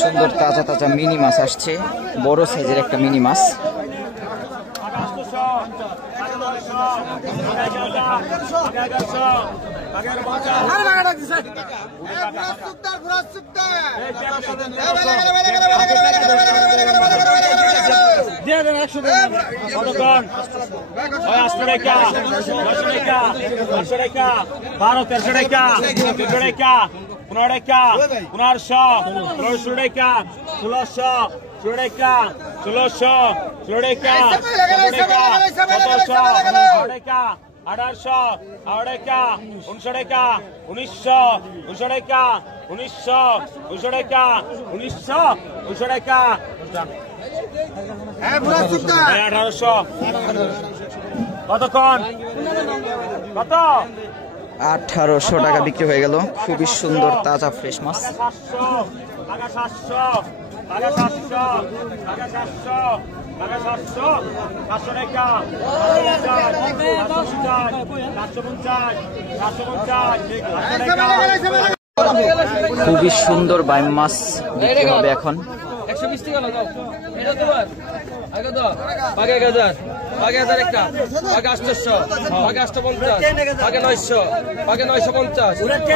সুন্দর তাজা তাজা মিনি মাছ আসছে, বড় সাইজের একটা মিনি মাছ। বারো 1300 টাকা 1300 টাকা 15 টাকা 1500 1600 টাকা 1600 16 টাকা 1600 16 টাকা 1700 টাকা 1800 টাকা 1900 টাকা 1900 1900 টাকা 1900 1900 টাকা 1900 1900 টাকা 1800 কতক্ষণ কত 1800 টাকা বিক্রি হয়ে গেল। খুবই সুন্দর তাজা ফ্রেশ মাছ। 750 খুবই সুন্দর বাইম মাছ বিক্রি হবে এখন। 120 টাকা লাগাও, এটা তোমার আগে দাও, আগে 1000 আগে 1000 একটা আগে 800 আগে 850 আগে 900 আগে 950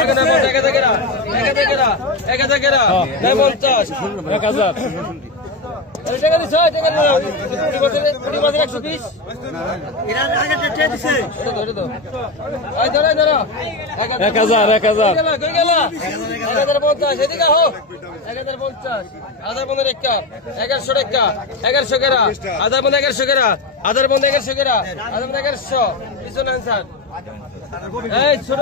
আগে 950 আগে দেখেরা 950 1000 টাকা দিছ টাকা দাও 120 এরা আগে টেটে দিছে ধরে দাও আই ধরে 1000 কই গেল 1050 এদিকে হো 1050 আধার বন্ধের একটা 1100 টাকা 1100 টাকা আধার বন্ধ 1100 টাকা আধার বন্ধ 1100 টাকা আধার বন্ধ 1100 কিছু না স্যার এই ছোট